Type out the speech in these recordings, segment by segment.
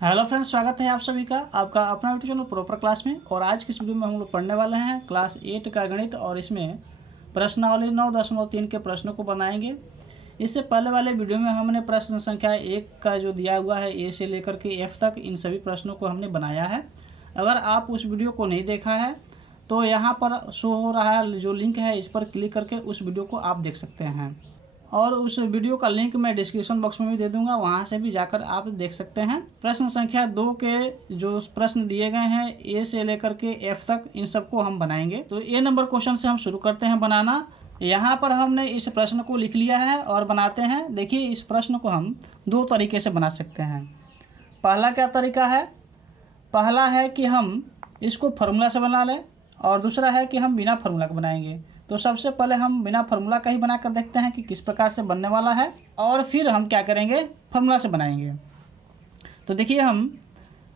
Hello friends, स्वागत है आप सभी का आपका अपना यूट्यूब चैनल प्रॉपर क्लास में। और आज की इस वीडियो में हम लोग पढ़ने वाले हैं क्लास 8 का गणित, और इसमें प्रश्नावली 9.3 के प्रश्नों को बनाएंगे। इससे पहले वाले वीडियो में हमने प्रश्न संख्या 1 का जो दिया हुआ है ए से लेकर के एफ तक, इन सभी प्रश्नों को हमने बनाया है। अगर आप उस वीडियो को नहीं देखा है तो यहाँ पर शो हो रहा है जो लिंक है, इस पर क्लिक करके उस वीडियो को आप देख सकते हैं। और उस वीडियो का लिंक मैं डिस्क्रिप्शन बॉक्स में भी दे दूंगा, वहां से भी जाकर आप देख सकते हैं। प्रश्न संख्या 2 के जो प्रश्न दिए गए हैं ए से लेकर के एफ तक, इन सबको हम बनाएंगे। तो ए नंबर क्वेश्चन से हम शुरू करते हैं बनाना। यहाँ पर हमने इस प्रश्न को लिख लिया है और बनाते हैं। देखिए, इस प्रश्न को हम दो तरीके से बना सकते हैं। पहला क्या तरीका है? पहला है कि हम इसको फार्मूला से बना लें, और दूसरा है कि हम बिना फार्मूला के बनाएंगे। तो सबसे पहले हम बिना फार्मूला का ही बना कर देखते हैं कि किस प्रकार से बनने वाला है, और फिर हम क्या करेंगे, फार्मूला से बनाएंगे। तो देखिए, हम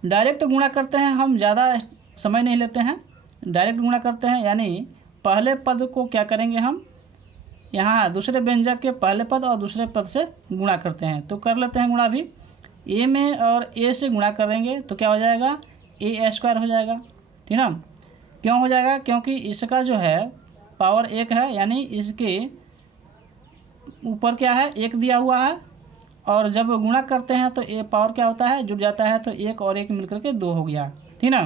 डायरेक्ट गुणा करते हैं, हम ज़्यादा समय नहीं लेते हैं, डायरेक्ट गुणा करते हैं। यानी पहले पद को क्या करेंगे, हम यहाँ दूसरे व्यंजक के पहले पद और दूसरे पद से गुणा करते हैं। तो कर लेते हैं गुणा भी। ए में और ए से गुणा करेंगे तो क्या हो जाएगा, ए स्क्वायर हो जाएगा, ठीक ना। क्यों हो जाएगा? क्योंकि इसका जो है पावर 1 है, यानी इसके ऊपर क्या है, 1 दिया हुआ है, और जब गुणा करते हैं तो ये पावर क्या होता है, जुड़ जाता है, तो 1 और 1 मिलकर के 2 हो गया, ठीक ना।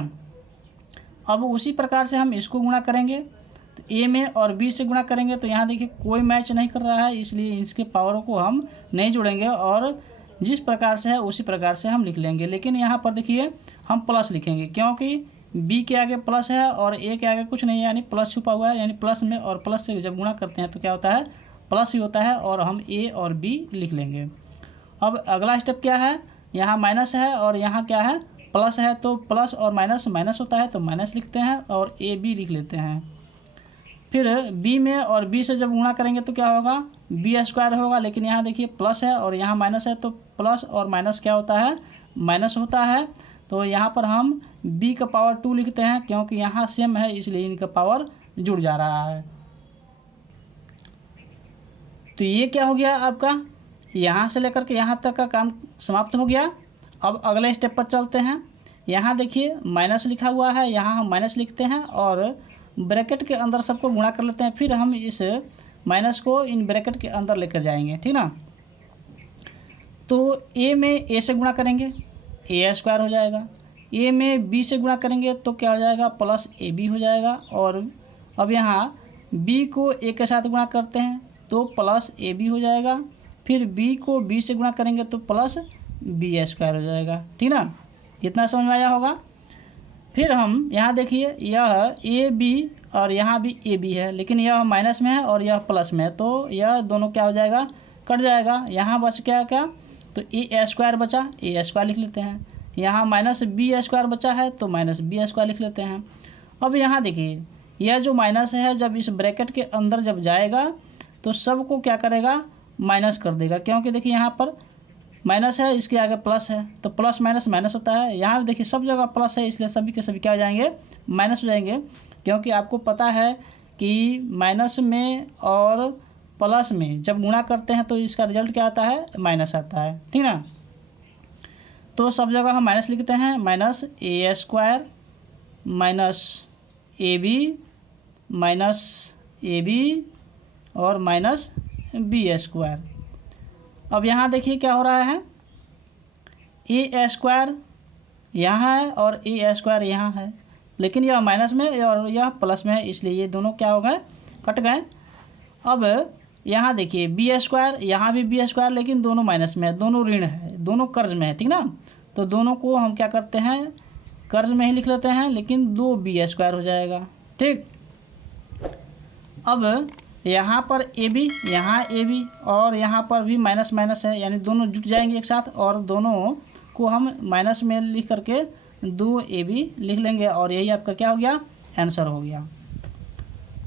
अब उसी प्रकार से हम इसको गुणा करेंगे, तो ए में और बी से गुणा करेंगे तो यहाँ देखिए कोई मैच नहीं कर रहा है, इसलिए इसके पावरों को हम नहीं जोड़ेंगे, और जिस प्रकार से है उसी प्रकार से हम लिख लेंगे। लेकिन यहाँ पर देखिए हम प्लस लिखेंगे, क्योंकि बी के आगे प्लस है और ए के आगे कुछ नहीं है, यानी प्लस छुपा हुआ है। यानी प्लस में और प्लस से जब गुणा करते हैं तो क्या होता है, प्लस ही होता है, और हम ए और बी लिख लेंगे। अब अगला स्टेप क्या है, यहाँ माइनस है और यहाँ क्या है, प्लस है, तो प्लस और माइनस माइनस होता है, तो माइनस लिखते हैं और ए बी लिख लेते हैं। फिर बी में और बी से जब गुणा करेंगे तो क्या होगा, बी स्क्वायर होगा। लेकिन यहाँ देखिए प्लस है और यहाँ माइनस है, तो प्लस और माइनस क्या होता है, माइनस होता है। तो यहाँ पर हम b का पावर 2 लिखते हैं, क्योंकि यहाँ सेम है इसलिए इनका पावर जुड़ जा रहा है। तो ये क्या हो गया आपका, यहाँ से लेकर के यहाँ तक का काम समाप्त हो गया। अब अगले स्टेप पर चलते हैं। यहाँ देखिए माइनस लिखा हुआ है, यहाँ हम माइनस लिखते हैं और ब्रैकेट के अंदर सबको गुणा कर लेते हैं। फिर हम इस माइनस को इन ब्रैकेट के अंदर लेकर जाएंगे, ठीक ना। तो ए में ए से गुणा करेंगे, ए स्क्वायर हो जाएगा। ए में बी से गुणा करेंगे तो क्या हो जाएगा, प्लस ए बी हो जाएगा। और अब यहाँ बी को ए के साथ गुणा करते हैं तो प्लस ए बी हो जाएगा। फिर बी को बी से गुणा करेंगे तो प्लस बी स्क्वायर हो जाएगा, ठीक ना। इतना समझ में आया होगा। फिर हम यहाँ देखिए, यह ए बी और यहाँ भी ए बी है, लेकिन यह माइनस में है और यह प्लस में है, तो यह दोनों क्या हो जाएगा, कट जाएगा। यहाँ बच क्या क्या, तो ए स्क्वायर बचा, ए स्क्वायर लिख लेते हैं। यहाँ माइनस बी स्क्वायर बचा है तो माइनस बी स्क्वायर लिख लेते हैं। अब यहाँ देखिए, यह जो माइनस है जब इस ब्रैकेट के अंदर जब जाएगा तो सबको क्या करेगा, माइनस कर देगा। क्योंकि देखिए यहाँ पर माइनस है, इसके आगे प्लस है, तो प्लस माइनस माइनस होता है। यहाँ भी देखिए सब जगह प्लस है, इसलिए सभी के सभी क्या हो जाएंगे, माइनस हो जाएंगे। क्योंकि आपको पता है कि माइनस में और प्लस में जब गुणा करते हैं तो इसका रिजल्ट क्या आता है, माइनस आता है, ठीक ना। तो सब जगह हम माइनस लिखते हैं, minus A square minus A B minus A B और माइनस बी स्क्वायर। अब यहाँ देखिए क्या हो रहा है, ए स्क्वायर यहाँ है और ए स्क्वायर यहाँ है, लेकिन यह माइनस में और यह प्लस में है, इसलिए ये दोनों क्या हो गए, कट गए। अब यहाँ देखिए बी स्क्वायर, यहाँ भी बी स्क्वायर, लेकिन दोनों माइनस में है, दोनों ऋण है, दोनों कर्ज में है, ठीक ना। तो दोनों को हम क्या करते हैं, कर्ज में ही लिख लेते हैं, लेकिन 2b स्क्वायर हो जाएगा, ठीक। अब यहाँ पर ए बी, यहाँ ए बी और यहाँ पर भी माइनस माइनस है, यानी दोनों जुट जाएंगे एक साथ, और दोनों को हम माइनस में लिख करके 2ab लिख लेंगे, और यही आपका क्या हो गया, आंसर हो गया।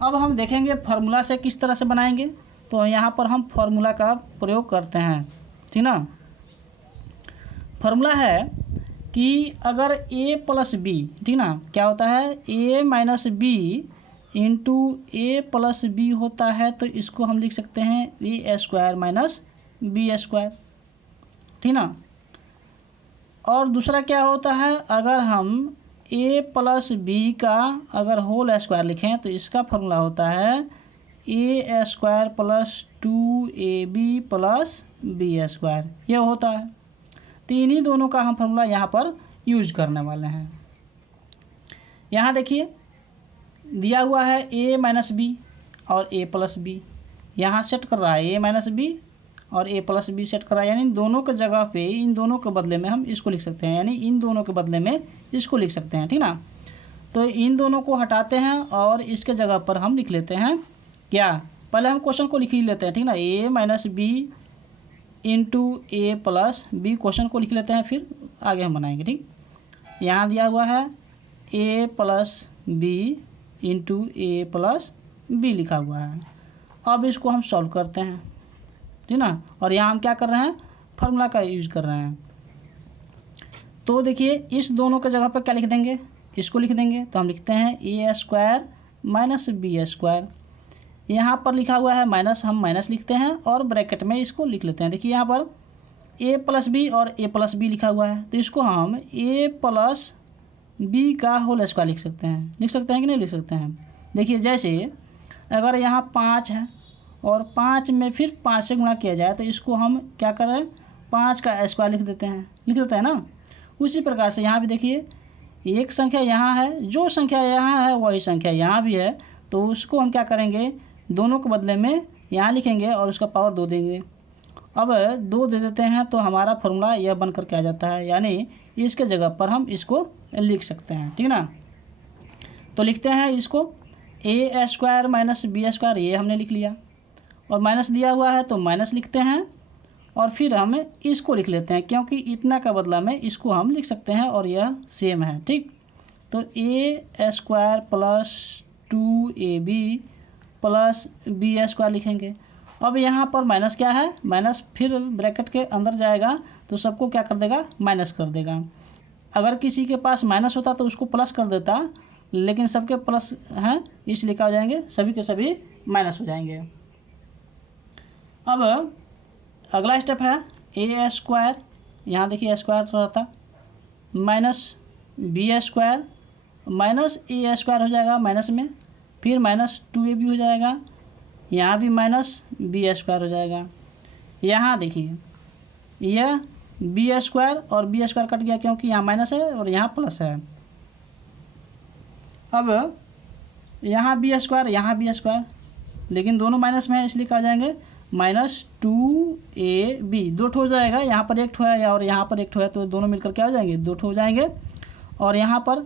अब हम देखेंगे फार्मूला से किस तरह से बनाएंगे। तो यहाँ पर हम फार्मूला का प्रयोग करते हैं, ठीक ना। फार्मूला है कि अगर a प्लस बी, ठीक ना, क्या होता है, a minus B into A plus B होता है, तो इसको हम लिख सकते हैं A square minus B square, ठीक ना। और दूसरा क्या होता है, अगर हम a प्लस बी का अगर होल स्क्वायर लिखें तो इसका फॉर्मूला होता है A square plus 2ab plus B square, यह होता है। तो इन्हीं दोनों का हम फॉर्मूला यहाँ पर यूज करने वाले हैं। यहाँ देखिए दिया हुआ है a माइनस बी और a प्लस बी, यहाँ सेट कर रहा है a माइनस बी और a प्लस बी सेट कर रहा है, यानी इन दोनों के जगह पे इन दोनों के बदले में हम इसको लिख सकते हैं, यानी इन दोनों के बदले में इसको लिख सकते हैं, ठीक ना। तो इन दोनों को हटाते हैं और इसके जगह पर हम लिख लेते हैं क्या, पहले हम क्वेश्चन को लिख ही लेते हैं, ठीक ना। a minus B into A plus B question को लिख लेते हैं, फिर आगे हम बनाएंगे, ठीक। यहाँ दिया हुआ है a plus B into A plus B लिखा हुआ है। अब इसको हम सॉल्व करते हैं, ठीक ना। और यहाँ हम क्या कर रहे हैं, फार्मूला का यूज कर रहे हैं। तो देखिए इस दोनों के जगह पर क्या लिख देंगे, इसको लिख देंगे। तो हम लिखते हैं A square minus B square, यहाँ पर लिखा हुआ है माइनस, हम माइनस लिखते हैं और ब्रैकेट में इसको लिख लेते हैं। देखिए यहाँ पर ए प्लस बी और ए प्लस बी लिखा हुआ है, तो इसको हम ए प्लस बी का होल स्क्वायर लिख सकते हैं। लिख सकते हैं कि नहीं लिख सकते हैं। देखिए जैसे अगर यहाँ 5 है और 5 में फिर 5 से गुणा किया जाए तो इसको हम क्या करें, 5 का स्क्वायर लिख देते हैं ना। उसी प्रकार से यहाँ भी देखिए एक संख्या यहाँ है, जो संख्या यहाँ है वही संख्या यहाँ भी है, तो उसको हम क्या करेंगे, दोनों के बदले में यहाँ लिखेंगे और उसका पावर 2 देंगे। अब 2 दे देते हैं तो हमारा फॉर्मूला यह बनकर के आ जाता है, यानी इसके जगह पर हम इसको लिख सकते हैं, ठीक ना। तो लिखते हैं इसको ए स्क्वायर माइनस बी स्क्वायर, ये हमने लिख लिया, और माइनस दिया हुआ है तो माइनस लिखते हैं और फिर हम इसको लिख लेते हैं, क्योंकि इतना का बदला में इसको हम लिख सकते हैं और यह सेम है, ठीक। तो A square plus 2ab plus B square लिखेंगे। अब यहाँ पर माइनस क्या है, माइनस फिर ब्रैकेट के अंदर जाएगा तो सबको क्या कर देगा, माइनस कर देगा। अगर किसी के पास माइनस होता तो उसको प्लस कर देता, लेकिन सबके प्लस हैं इसलिए क्या हो जाएंगे, सभी के सभी माइनस हो जाएंगे। अब अगला स्टेप है ए स्क्वायर, यहाँ देखिए स्क्वायर रहता, minus B square minus A square हो जाएगा माइनस में, फिर माइनस 2ab हो जाएगा, यहाँ भी माइनस बी स्क्वायर हो जाएगा। यहाँ देखिए यह बी स्क्वायर और बी स्क्वायर कट गया क्योंकि यहाँ माइनस है और यहाँ प्लस है। अब यहाँ बी स्क्वायर यहाँ बी स्क्वायर, लेकिन दोनों माइनस में है इसलिए क्या हो जाएंगे, माइनस 2ab, 2 ठो हो जाएगा, यहाँ पर 1 ठो है और यहाँ पर 1 ठो है, तो दोनों मिलकर क्या हो जाएंगे, 2 ठो हो जाएंगे। और यहाँ पर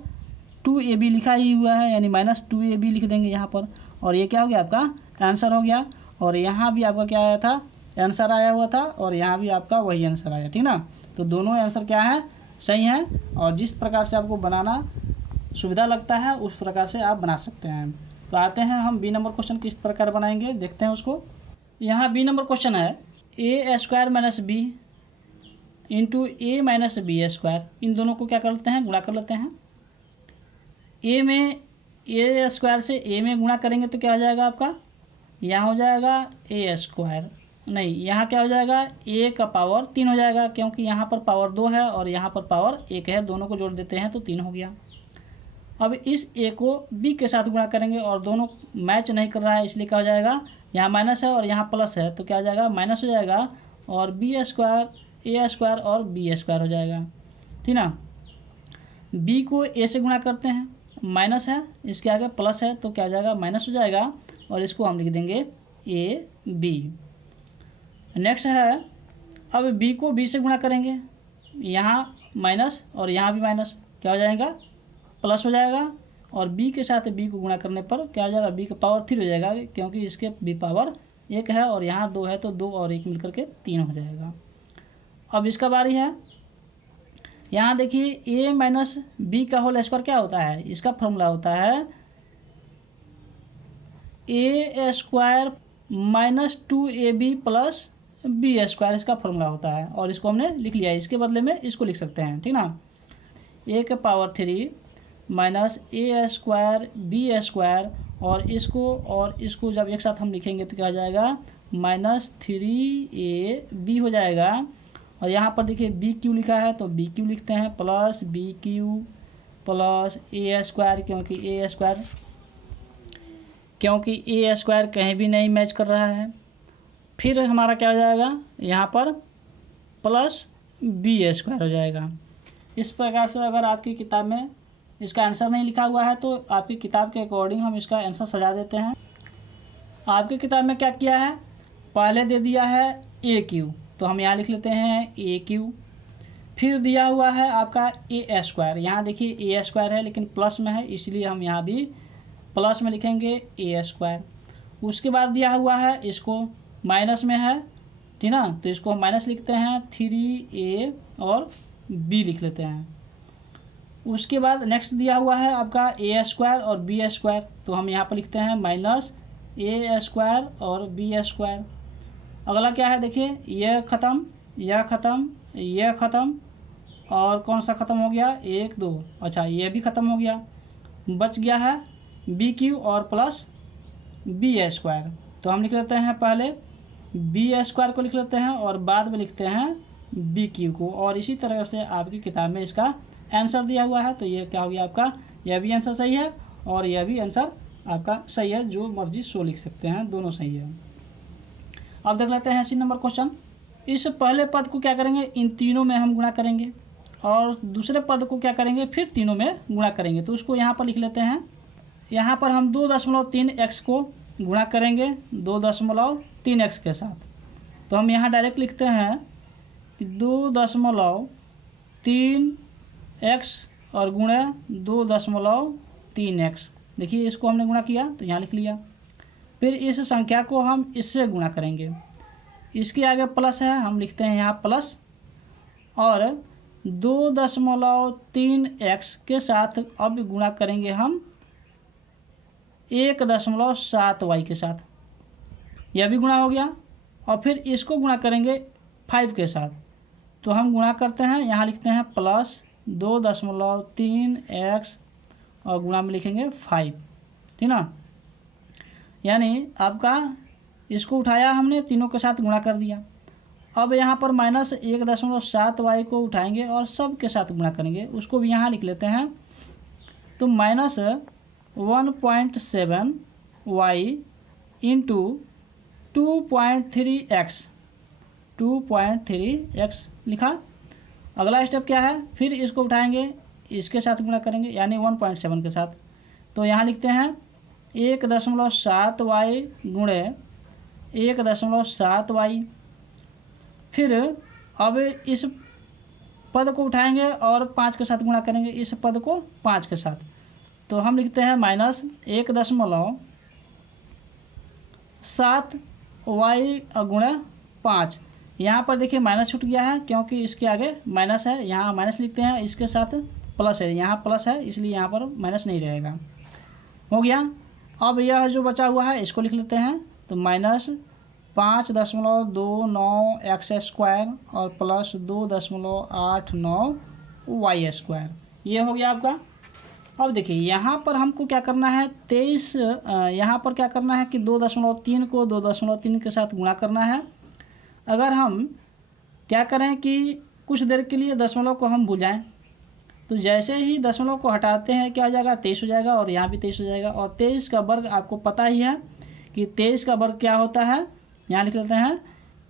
2ab लिखा ही हुआ है, यानी माइनस 2ab लिख देंगे यहाँ पर, और ये क्या हो गया, आपका आंसर हो गया। और यहाँ भी आपका क्या आया था, आंसर आया हुआ था, और यहाँ भी आपका वही आंसर आया, ठीक ना। तो दोनों आंसर क्या है, सही है। और जिस प्रकार से आपको बनाना सुविधा लगता है उस प्रकार से आप बना सकते हैं। तो आते हैं हम बी नंबर क्वेश्चन किस प्रकार बनाएंगे, देखते हैं उसको। यहाँ बी नंबर क्वेश्चन है A square minus B into A minus B square, इन दोनों को क्या कर लेते हैं, गुणा कर लेते हैं। ए में ए स्क्वायर से ए में गुणा करेंगे तो क्या हो जाएगा आपका, यहाँ हो जाएगा ए स्क्वायर, नहीं यहाँ क्या हो जाएगा, ए का पावर 3 हो जाएगा, क्योंकि यहाँ पर पावर 2 है और यहाँ पर पावर 1 है, दोनों को जोड़ देते हैं तो 3 हो गया। अब इस ए को बी के साथ गुणा करेंगे और दोनों मैच नहीं कर रहा है इसलिए क्या हो जाएगा, यहाँ माइनस है और यहाँ प्लस है, तो क्या हो जाएगा, माइनस हो जाएगा, और बी स्क्वायर ए स्क्वायर और बी स्क्वायर हो जाएगा, ठीक ना। बी को ए से गुणा करते हैं, माइनस है, इसके आगे प्लस है तो क्या हो जाएगा, माइनस हो जाएगा, और इसको हम लिख देंगे ए बी। नेक्स्ट है अब बी को बी से गुणा करेंगे, यहाँ माइनस और यहाँ भी माइनस, क्या हो जाएगा, प्लस हो जाएगा, और बी के साथ बी को गुणा करने पर क्या हो जाएगा, बी का पावर 3 हो जाएगा, क्योंकि इसके बी पावर 1 है और यहाँ 2 है, तो 2 और 1 मिलकर के 3 हो जाएगा। अब इसका बारी है, यहाँ देखिए ए माइनस बी का होल स्क्वायर क्या होता है, इसका फॉर्मूला होता है A square minus 2ab plus B square, इसका फॉर्मूला होता है, और इसको हमने लिख लिया है, इसके बदले में इसको लिख सकते हैं, ठीक ना। ए के power 3 minus A square B square, और इसको जब एक साथ हम लिखेंगे तो क्या हो जाएगा, माइनस 3ab हो जाएगा, और यहाँ पर देखिए बी क्यू लिखा है तो बी क्यू लिखते हैं प्लस बी क्यू प्लस ए स्क्वायर, क्योंकि ए स्क्वायर कहीं भी नहीं मैच कर रहा है। फिर हमारा क्या हो जाएगा यहाँ पर प्लस बी स्क्वायर हो जाएगा। इस प्रकार से अगर आपकी किताब में इसका आंसर नहीं लिखा हुआ है तो आपकी किताब के अकॉर्डिंग हम इसका आंसर सजा देते हैं। आपकी किताब में क्या किया है, पहले दे दिया है ए क्यू, तो हम यहाँ लिख लेते हैं ए क्यू। फिर दिया हुआ है आपका ए स्क्वायर, यहाँ देखिए ए स्क्वायर है लेकिन प्लस में है इसलिए हम यहाँ भी प्लस में लिखेंगे ए स्क्वायर। उसके बाद दिया हुआ है इसको माइनस में है, ठीक ना, तो इसको हम माइनस लिखते हैं 3a और b लिख लेते हैं। उसके बाद नेक्स्ट दिया हुआ है आपका ए स्क्वायर और बी स्क्वायर, तो हम यहाँ पर लिखते हैं माइनस ए स्क्वायर और बी स्क्वायर। अगला क्या है देखिए, यह ख़त्म, यह ख़त्म, यह ख़त्म, और कौन सा ख़त्म हो गया, 1 2, अच्छा ये भी ख़त्म हो गया। बच गया है बी क्यू और प्लस बी स्क्वायर, तो हम लिख लेते हैं पहले बी स्क्वायर को लिख लेते हैं और बाद में लिखते हैं बी क्यू को। और इसी तरह से आपकी किताब में इसका आंसर दिया हुआ है, तो ये क्या हो गया आपका, यह भी आंसर सही है और यह भी आंसर आपका सही है, जो मर्जी सो लिख सकते हैं, दोनों सही है। अब देख लेते हैं 80 नंबर क्वेश्चन। इस पहले पद को क्या करेंगे, इन तीनों में हम गुणा करेंगे और दूसरे पद को क्या करेंगे, फिर तीनों में गुणा करेंगे। तो उसको यहाँ पर लिख लेते हैं, यहाँ पर हम 2.3x को गुणा करेंगे 2.3x के साथ, तो हम यहाँ डायरेक्ट लिखते हैं कि 2.3x और गुणे 2.3x। देखिए इसको हमने गुणा किया तो यहाँ लिख लिया। फिर इस संख्या को हम इससे गुणा करेंगे, इसके आगे प्लस है, हम लिखते हैं यहाँ प्लस, और 2.3x के साथ अब गुणा करेंगे हम 1.7y के साथ, यह भी गुणा हो गया। और फिर इसको गुणा करेंगे 5 के साथ, तो हम गुणा करते हैं, यहाँ लिखते हैं प्लस 2.3x और गुणा में लिखेंगे 5, ठीक ना। यानी आपका इसको उठाया हमने, तीनों के साथ गुणा कर दिया। अब यहाँ पर माइनस 1.7y को उठाएंगे और सब के साथ गुणा करेंगे, उसको भी यहाँ लिख लेते हैं। तो माइनस 1.7y इंटू 2.3x लिखा। अगला स्टेप क्या है, फिर इसको उठाएंगे, इसके साथ गुणा करेंगे यानी 1.7 के साथ, तो यहाँ लिखते हैं 1.7y गुणे 1.7y। फिर अब इस पद को उठाएंगे और 5 के साथ गुणा करेंगे, इस पद को 5 के साथ, तो हम लिखते हैं माइनस 1.7y गुणे 5। यहाँ पर देखिए माइनस छूट गया है क्योंकि इसके आगे माइनस है, यहाँ माइनस लिखते हैं, इसके साथ प्लस है, यहाँ प्लस है इसलिए यहाँ पर माइनस नहीं रहेगा। हो गया। अब यह जो बचा हुआ है इसको लिख लेते हैं, तो माइनस 5.29x स्क्वायर और प्लस 2.89y स्क्वायर, ये हो गया आपका। अब देखिए यहाँ पर हमको क्या करना है, 23 यहाँ पर क्या करना है कि 2.3 को 2.3 के साथ गुणा करना है। अगर हम क्या करें कि कुछ देर के लिए दशमलव को हम भुलाएं, तो जैसे ही दशमलव को हटाते हैं क्या हो जाएगा, 23 हो जाएगा और यहाँ भी 23 हो जाएगा। और 23 का वर्ग आपको पता ही है कि 23 का वर्ग क्या होता है, यहाँ लिख लेते हैं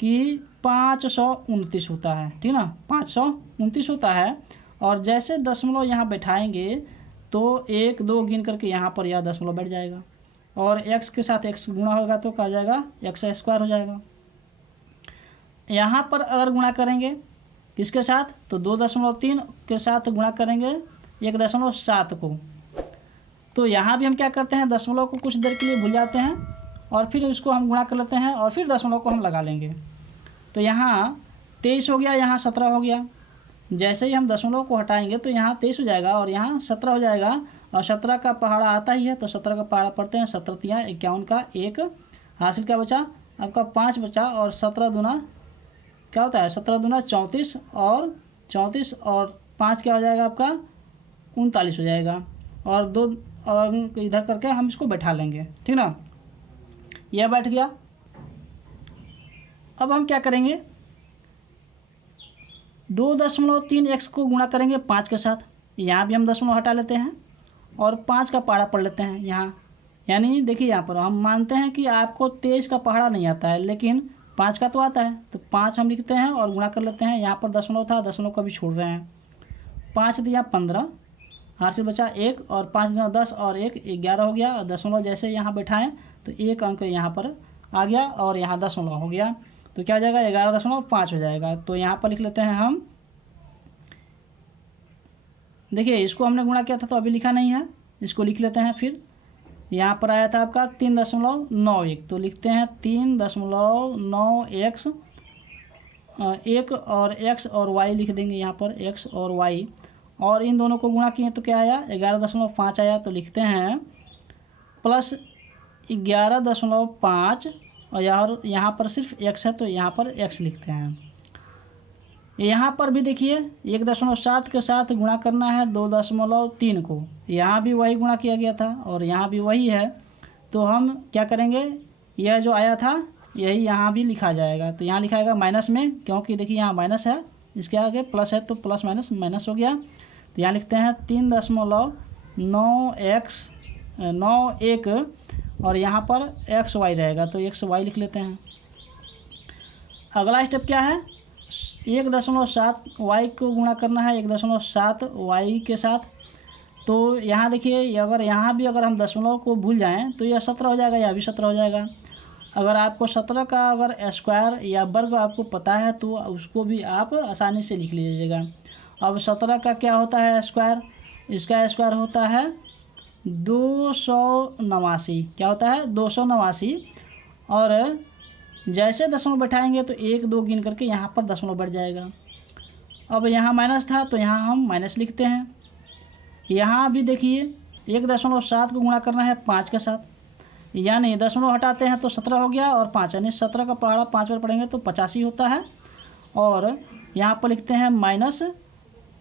कि 529 होता है, ठीक ना, 529 होता है। और जैसे दशमलव यहाँ बैठाएंगे तो 1 2 गिन करके यहाँ पर यह दशमलव बैठ जाएगा और x के साथ x गुणा होगा तो क्या हो जाएगा, x स्क्वायर हो जाएगा। यहाँ पर अगर गुणा करेंगे किसके साथ, तो 2.3 के साथ गुणा करेंगे 1.7 को, तो यहाँ भी हम क्या करते हैं, दशमलव को कुछ देर के लिए भूल जाते हैं और फिर उसको हम गुणा कर लेते हैं और फिर दशमलव को हम लगा लेंगे। तो यहाँ 23 हो गया, यहाँ 17 हो गया। जैसे ही हम दशमलव को हटाएंगे तो यहाँ 23 हो जाएगा और यहाँ 17 हो जाएगा, और 17 का पहाड़ा आता ही है तो 17 का पहाड़ा पढ़ते हैं, 17 तिया 51 का 1 हासिल क्या बचा आपका 5 बचा, और 17 दूना क्या होता है, 17 दूना 34 और 34 और 5 क्या हो जाएगा आपका 39 हो जाएगा। और 2 और इधर करके हम इसको बैठा लेंगे, ठीक ना, यह बैठ गया। अब हम क्या करेंगे, 2.3x को गुणा करेंगे 5 के साथ, यहाँ भी हम दशमलव हटा लेते हैं और 5 का पहाड़ा पढ़ लेते हैं यहाँ। यानी देखिए यहाँ पर हम मानते हैं कि आपको 23 का पहाड़ा नहीं आता है, लेकिन 5 का तो आता है, तो 5 हम लिखते हैं और गुणा कर लेते हैं। यहाँ पर दशमलव था, दशमलव का भी छोड़ रहे हैं। 5 दिया 15, हाथ से बचा 1 और 5 दिया 10 और 1 11 हो गया। और दशमलव जैसे यहाँ बैठाएं तो 1 अंक यहाँ पर आ गया और यहाँ दशमलव हो गया, तो क्या हो जाएगा 11.5 हो जाएगा। तो यहाँ पर लिख लेते हैं हम, देखिए इसको हमने गुणा किया था तो अभी लिखा नहीं है, इसको लिख लेते हैं। फिर यहाँ पर आया था आपका 3.91, तो लिखते हैं 3.91x, 1 और x और y लिख देंगे यहाँ पर, x और y, और इन दोनों को गुणा किए तो क्या आया 11.5 आया, तो लिखते हैं प्लस 11.5, और यहाँ पर सिर्फ x है तो यहाँ पर x लिखते हैं। यहाँ पर भी देखिए 1.7 के साथ गुणा करना है 2.3 को, यहाँ भी वही गुणा किया गया था और यहाँ भी वही है, तो हम क्या करेंगे, यह जो आया था यही यहाँ भी लिखा जाएगा। तो यहाँ लिखाएगा माइनस में, क्योंकि देखिए यहाँ माइनस है, इसके आगे प्लस है तो प्लस माइनस माइनस हो गया। तो यहाँ लिखते हैं 3.91 और यहाँ पर एक्स वाई रहेगा तो एक्स वाई लिख लेते हैं। अगला स्टेप क्या है, 1.7 वाई को गुणा करना है 1.7 वाई के साथ। तो यहाँ देखिए अगर यहाँ भी अगर हम दशमलव को भूल जाएं तो यह 17 हो जाएगा, यह भी 17 हो जाएगा। अगर आपको 17 का अगर स्क्वायर या वर्ग आपको पता है तो उसको भी आप आसानी से लिख लीजिएगा। अब 17 का क्या होता है स्क्वायर, इसका स्क्वायर होता है 289, क्या होता है 289, और जैसे दशमलव बैठाएंगे तो 1 2 गिन करके यहाँ पर दशमलव बैठ जाएगा। अब यहाँ माइनस था तो यहाँ हम माइनस लिखते हैं। यहाँ भी देखिए 1.7 को गुणा करना है 5 के साथ, यानी दशमलव हटाते हैं तो 17 हो गया और 5, यानी 17 का पहाड़ा 5 बार पढ़ेंगे तो 85 होता है। और यहाँ पर लिखते हैं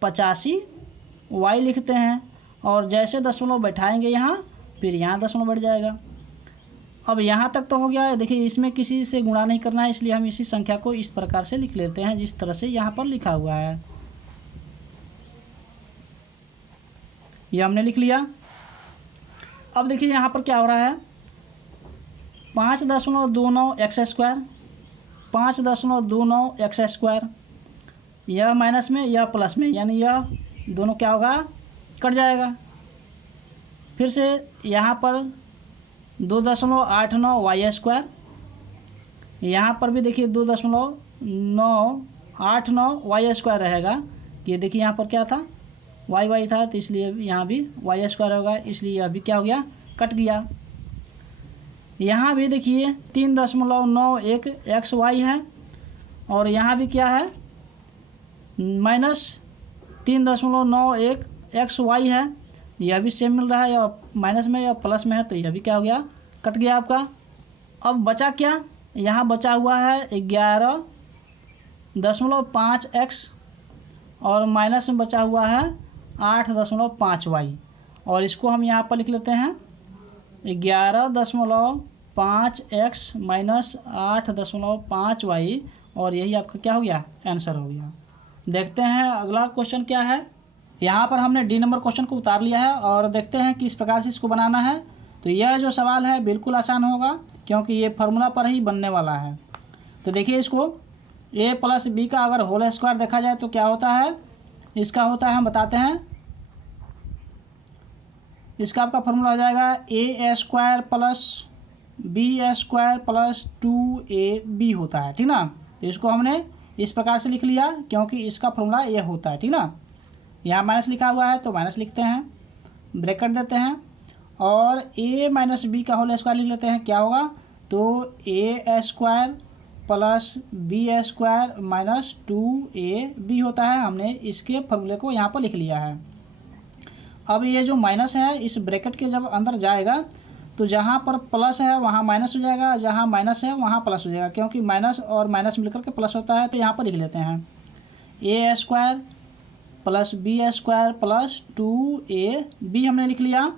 -85 y लिखते हैं, और जैसे दशमलव बैठाएंगे यहाँ फिर यहाँ दशमलव बैठ जाएगा। अब यहाँ तक तो हो गया है। देखिए इसमें किसी से गुणा नहीं करना है, इसलिए हम इसी संख्या को इस प्रकार से लिख लेते हैं जिस तरह से यहाँ पर लिखा हुआ है। ये हमने लिख लिया। अब देखिए यहाँ पर क्या हो रहा है, 5.29x², 5.29x², यह माइनस में यह प्लस में, यानी यह दोनों क्या होगा कट जाएगा। फिर से यहाँ पर 2.89y², यहाँ पर भी देखिए 2.989y² रहेगा। ये देखिए यहाँ पर क्या था y था, तो इसलिए यहाँ भी y² होगा, इसलिए यह भी क्या हो गया कट गया। यहाँ भी देखिए 3.91xy है, और यहाँ भी क्या है -3.91xy है, यह भी सेम मिल रहा है, या माइनस में या प्लस में है, तो यह भी क्या हो गया कट गया आपका। अब बचा क्या, यहाँ बचा हुआ है 11.5x और माइनस में बचा हुआ है 8.5y, और इसको हम यहाँ पर लिख लेते हैं 11.5x माइनस 8.5y, और यही आपका क्या हो गया आंसर हो गया। देखते हैं अगला क्वेश्चन क्या है। यहाँ पर हमने डी नंबर क्वेश्चन को उतार लिया है और देखते हैं किस प्रकार से इसको बनाना है। तो यह जो सवाल है बिल्कुल आसान होगा, क्योंकि ये फार्मूला पर ही बनने वाला है। तो देखिए इसको a + b का अगर होल स्क्वायर देखा जाए तो क्या होता है, इसका होता है हम बताते हैं, इसका आपका फार्मूला हो जाएगा a² + b² + 2ab होता है, ठीक ना। तो इसको हमने इस प्रकार से लिख लिया क्योंकि इसका फार्मूला ये होता है, ठीक ना। यहाँ माइनस लिखा हुआ है तो माइनस लिखते हैं, ब्रैकेट देते हैं, और a - b का होल स्क्वायर लिख लेते हैं। क्या होगा, तो a² + b² - 2ab होता है। हमने इसके फॉर्मूले को यहाँ पर लिख लिया है। अब ये जो माइनस है इस ब्रैकेट के जब अंदर जाएगा तो जहाँ पर प्लस है वहाँ माइनस हो जाएगा, जहाँ माइनस है वहाँ प्लस हो जाएगा, क्योंकि माइनस और माइनस मिलकर के प्लस होता है। तो यहाँ पर लिख लेते हैं a² + b² + 2ab हमने लिख लिया,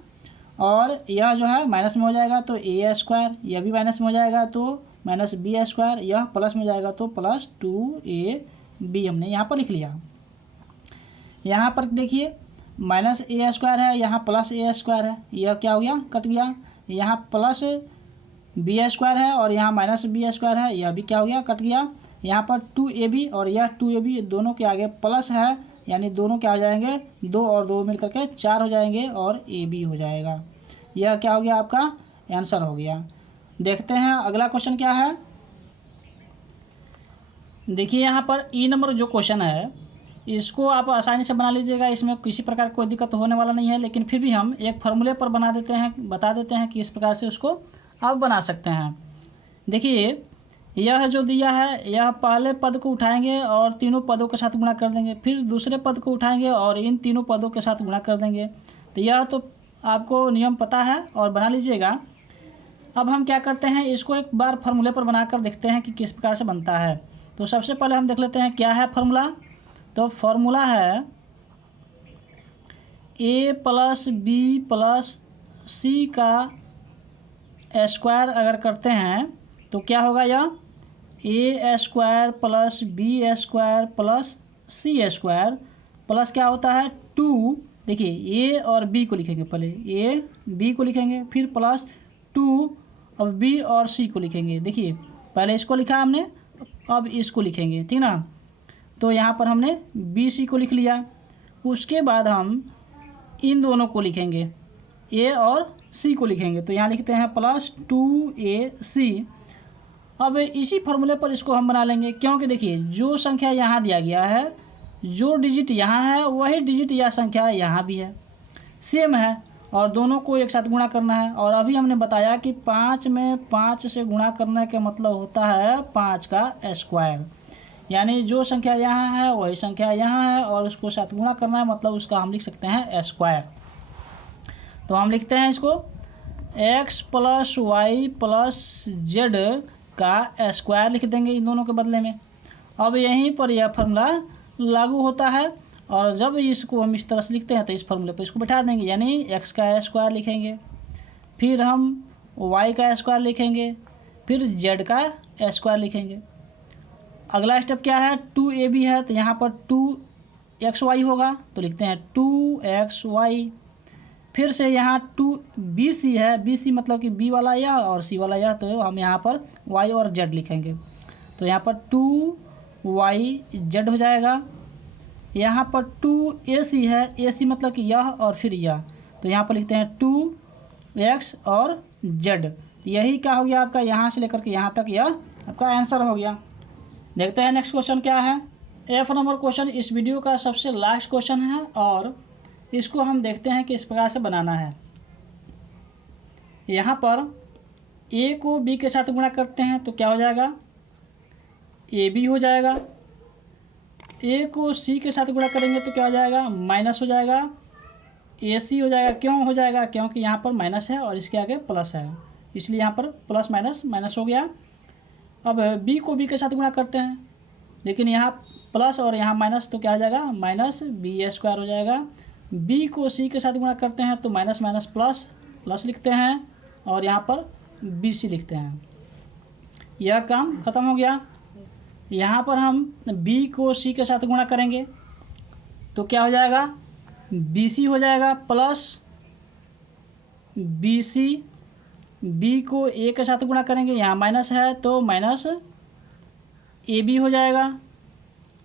और यह जो है माइनस में हो जाएगा तो a², यह भी माइनस में हो जाएगा तो -b², यह प्लस में जाएगा तो +2ab बी हमने यहाँ पर लिख लिया। यहाँ पर देखिए माइनस ए स्क्वायर है, यहाँ प्लस ए स्क्वायर है, यह क्या हो गया, कट गया। यहाँ प्लस बी स्क्वायर है और यहाँ माइनस बी स्क्वायर है, यह भी क्या हो गया, कट गया। यहाँ पर 2ab और यह 2ab दोनों के आगे प्लस है, यानी दोनों क्या हो जाएंगे, 2 और 2 मिलकर के 4 हो जाएंगे और ab हो जाएगा। यह क्या हो गया, आपका आंसर हो गया। देखते हैं अगला क्वेश्चन क्या है। देखिए यहाँ पर ई नंबर जो क्वेश्चन है इसको आप आसानी से बना लीजिएगा, इसमें किसी प्रकार कोई दिक्कत होने वाला नहीं है, लेकिन फिर भी हम एक फार्मूले पर बता देते हैं कि इस प्रकार से उसको आप बना सकते हैं। देखिए यह जो दिया है, यह पहले पद को उठाएंगे और तीनों पदों के साथ गुणा कर देंगे, फिर दूसरे पद को उठाएंगे और इन तीनों पदों के साथ गुणा कर देंगे। तो यह तो आपको नियम पता है और बना लीजिएगा। अब हम क्या करते हैं, इसको एक बार फार्मूले पर बनाकर देखते हैं कि किस प्रकार से बनता है। तो सबसे पहले हम देख लेते हैं क्या है फार्मूला। तो फार्मूला है a plus B plus C का स्क्वायर अगर करते हैं तो क्या होगा, यह A square plus B square plus C square plus क्या होता है 2। देखिए ए और बी को लिखेंगे, पहले ए बी को लिखेंगे, फिर प्लस 2, अब बी और सी को लिखेंगे। देखिए पहले इसको लिखा हमने, अब इसको लिखेंगे, ठीक ना। तो यहाँ पर हमने बी सी को लिख लिया। उसके बाद हम इन दोनों को लिखेंगे, ए और सी को लिखेंगे। तो यहाँ लिखते हैं प्लस 2ac। अब इसी फार्मूले पर इसको हम बना लेंगे, क्योंकि देखिए जो संख्या यहाँ दिया गया है, जो डिजिट यहाँ है वही डिजिट या संख्या यहाँ भी है, सेम है, और दोनों को एक साथ गुणा करना है। और अभी हमने बताया कि 5 में 5 से गुणा करने का मतलब होता है 5 का स्क्वायर, यानी जो संख्या यहाँ है वही संख्या यहाँ है और उसको साथ गुणा करना है, मतलब उसका हम लिख सकते हैं स्क्वायर। तो हम लिखते हैं इसको x plus Y plus Z का स्क्वायर लिख देंगे इन दोनों के बदले में। अब यहीं पर यह फार्मूला लागू होता है, और जब इसको हम इस तरह से लिखते हैं तो इस फार्मूले पर इसको बैठा देंगे, यानी x का स्क्वायर लिखेंगे, फिर हम y का स्क्वायर लिखेंगे, फिर z का स्क्वायर लिखेंगे। अगला स्टेप क्या है, 2ab है तो यहाँ पर 2xy होगा, तो लिखते हैं 2xy। फिर से यहाँ 2bc है, bc मतलब कि b वाला यह और c वाला यह, तो हम यहाँ पर y और z लिखेंगे। तो यहाँ पर 2yz हो जाएगा। यहाँ पर 2ac है, ac मतलब कि यह और फिर यह, तो यहाँ पर लिखते हैं 2x और z। यही क्या हो गया आपका, यहाँ से लेकर के यहाँ तक यह आपका आंसर हो गया। देखते हैं नेक्स्ट क्वेश्चन क्या है। एफ नंबर क्वेश्चन इस वीडियो का सबसे लास्ट क्वेश्चन है और इसको हम देखते हैं कि इस प्रकार से बनाना है। यहाँ पर a को b के साथ गुणा करते हैं तो क्या हो जाएगा, ab हो जाएगा। a को c के साथ गुणा करेंगे तो क्या हो जाएगा, माइनस हो जाएगा, ac हो जाएगा। क्यों हो जाएगा, क्योंकि यहाँ पर माइनस है और इसके आगे प्लस है, इसलिए यहाँ पर प्लस माइनस माइनस हो गया। अब b को b के साथ गुणा करते हैं, लेकिन यहाँ प्लस और यहाँ माइनस, तो क्या हो जाएगा, माइनस b स्क्वायर हो जाएगा। b को c के साथ गुणा करते हैं तो माइनस माइनस प्लस प्लस लिखते हैं और यहाँ पर bc लिखते हैं। यह काम खत्म हो गया। यहाँ पर हम b को c के साथ गुणा करेंगे तो क्या हो जाएगा, bc हो जाएगा प्लस bc। b को a के साथ गुणा करेंगे, यहाँ माइनस है तो माइनस ab हो जाएगा।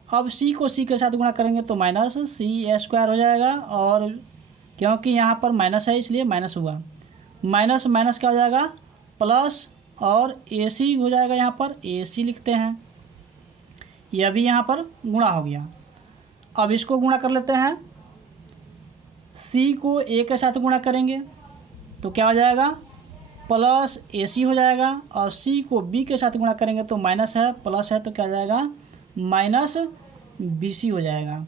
अब c को c के साथ गुणा करेंगे तो माइनस c स्क्वायर हो जाएगा, और क्योंकि यहाँ पर माइनस है इसलिए माइनस हुआ। माइनस माइनस क्या हो जाएगा, प्लस, और ac हो जाएगा, यहाँ पर ac लिखते हैं। यह भी यहाँ पर गुणा हो गया। अब इसको गुणा कर लेते हैं, c को a के साथ गुणा करेंगे तो क्या हो जाएगा, प्लस ac हो जाएगा, और c को b के साथ गुणा करेंगे तो माइनस है प्लस है तो क्या हो जाएगा, माइनस bc हो जाएगा।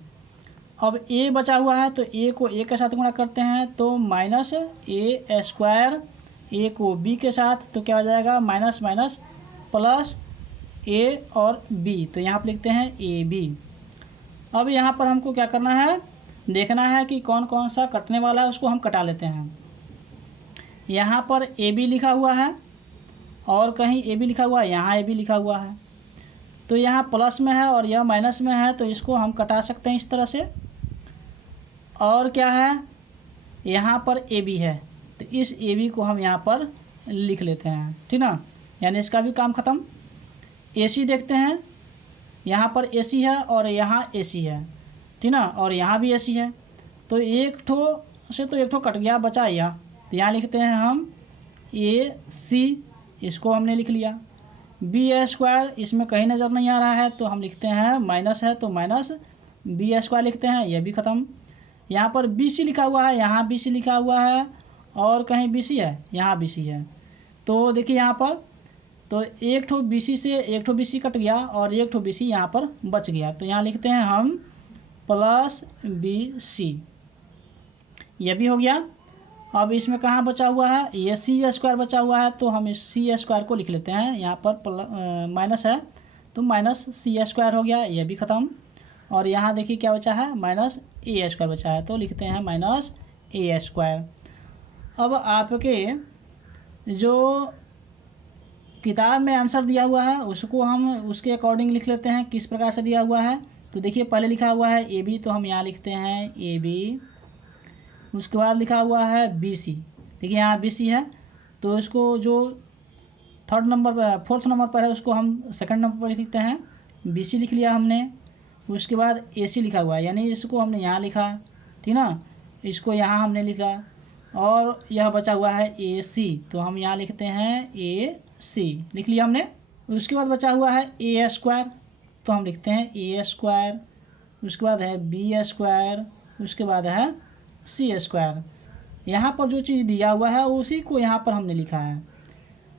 अब a बचा हुआ है तो a को a के साथ गुणा करते हैं तो माइनस a स्क्वायर, a को b के साथ तो क्या हो जाएगा, माइनस माइनस प्लस a और b, तो यहाँ पर लिखते हैं ab। अब यहाँ पर हमको क्या करना है, देखना है कि कौन कौन सा कटने वाला है, उसको हम कटा लेते हैं। यहाँ पर ab लिखा हुआ है और कहीं ab लिखा हुआ है, यहाँ ab लिखा हुआ है, तो यहाँ प्लस में है और यह माइनस में है, तो इसको हम कटा सकते हैं इस तरह से। और क्या है, यहाँ पर ए बी है, तो इस ए बी को हम यहाँ पर लिख लेते हैं, ठीक ना, यानी इसका भी काम ख़त्म। ए सी देखते हैं, यहाँ पर ए सी है और यहाँ ए सी है, ठीक ना, और यहाँ भी ए सी है, तो एक ठो से तो एक ठो कट गया, बचा यह, तो यहाँ लिखते हैं हम ए सी, इसको हमने लिख लिया। बी स्क्वायर इसमें कहीं नज़र नहीं आ रहा है, तो हम लिखते हैं माइनस है तो माइनस बी स्क्वायर लिखते हैं, यह भी ख़त्म। यहाँ पर बी सी लिखा हुआ है, यहाँ बी सी लिखा हुआ है, और कहीं बी सी है, यहाँ बी सी है, तो देखिए यहाँ पर तो एक ठो बी सी से एक ठो बी सी कट गया और एक ठो बी सी यहाँ पर बच गया, तो यहाँ लिखते हैं हम प्लस बी सी, यह भी हो गया। अब इसमें कहाँ बचा हुआ है, ये सी स्क्वायर बचा हुआ है, तो हम इस सी स्क्वायर को लिख लेते हैं, यहाँ पर माइनस है तो माइनस सी स्क्वायर हो गया, यह भी ख़त्म। और यहाँ देखिए क्या बचा है, माइनस ए स्क्वायर बचा है, तो लिखते हैं माइनस ए स्क्वायर। अब आपके जो किताब में आंसर दिया हुआ है उसको हम उसके अकॉर्डिंग लिख लेते हैं, किस प्रकार से दिया हुआ है। तो देखिए पहले लिखा हुआ है ए बी, तो हम यहाँ लिखते हैं ए बी, उसके बाद लिखा हुआ है बी सी, देखिए यहाँ बी सी है, तो इसको जो फोर्थ नंबर पर है उसको हम सेकंड नंबर पर लिखते हैं, बी सी लिख लिया हमने। उसके बाद ए सी लिखा हुआ है, यानी इसको हमने यहाँ लिखा, ठीक ना, इसको यहाँ हमने लिखा, और यह बचा हुआ है ए सी, तो हम यहाँ लिखते हैं ए सी, लिख लिया हमने। उसके बाद बचा हुआ है ए स्क्वायर, तो हम लिखते हैं ए स्क्वायर। उसके बाद है बी स्क्वायर, उसके बाद है सी स्क्वायर। यहाँ पर जो चीज़ दिया हुआ है उसी को यहाँ पर हमने लिखा है,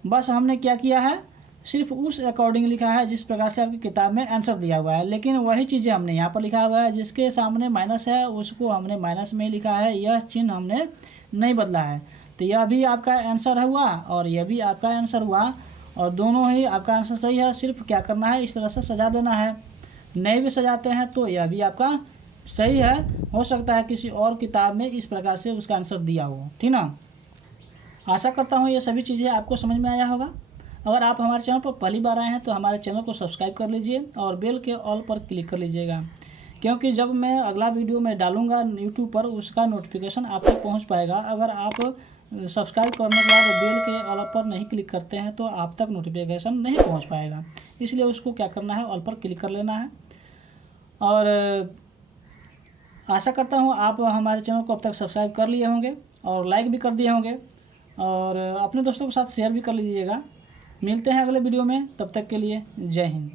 बस हमने क्या किया है, सिर्फ उस अकॉर्डिंग लिखा है जिस प्रकार से आपकी किताब में आंसर दिया हुआ है, लेकिन वही चीज़ें हमने यहाँ पर लिखा हुआ है, जिसके सामने माइनस है उसको हमने माइनस में लिखा है, यह चिन्ह हमने नहीं बदला है। तो यह भी आपका आंसर हुआ और यह भी आपका आंसर हुआ, और दोनों ही आपका आंसर सही है, सिर्फ क्या करना है, इस तरह से सजा देना है। नहीं भी सजाते हैं तो यह भी आपका सही है, हो सकता है किसी और किताब में इस प्रकार से उसका आंसर दिया हो, ठीक ना। आशा करता हूँ ये सभी चीज़ें आपको समझ में आया होगा। अगर आप हमारे चैनल पर पहली बार आए हैं तो हमारे चैनल को सब्सक्राइब कर लीजिए और बेल के ऑल पर क्लिक कर लीजिएगा, क्योंकि जब मैं अगला वीडियो में डालूंगा यूट्यूब पर उसका नोटिफिकेशन आप तक पहुँच पाएगा। अगर आप सब्सक्राइब करने के बाद बेल के ऑल पर नहीं क्लिक करते हैं तो आप तक नोटिफिकेशन नहीं पहुँच पाएगा, इसलिए उसको क्या करना है, ऑल पर क्लिक कर लेना है। और आशा करता हूँ आप हमारे चैनल को अब तक सब्सक्राइब कर लिए होंगे और लाइक भी कर दिए होंगे, और अपने दोस्तों के साथ शेयर भी कर लीजिएगा। मिलते हैं अगले वीडियो में, तब तक के लिए जय हिंद।